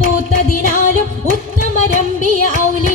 പൂത്തതിനാലും ഉത്തമരമ്പിയ ഔലി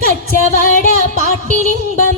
കച്ചവട പാട്ടിനിമ്പം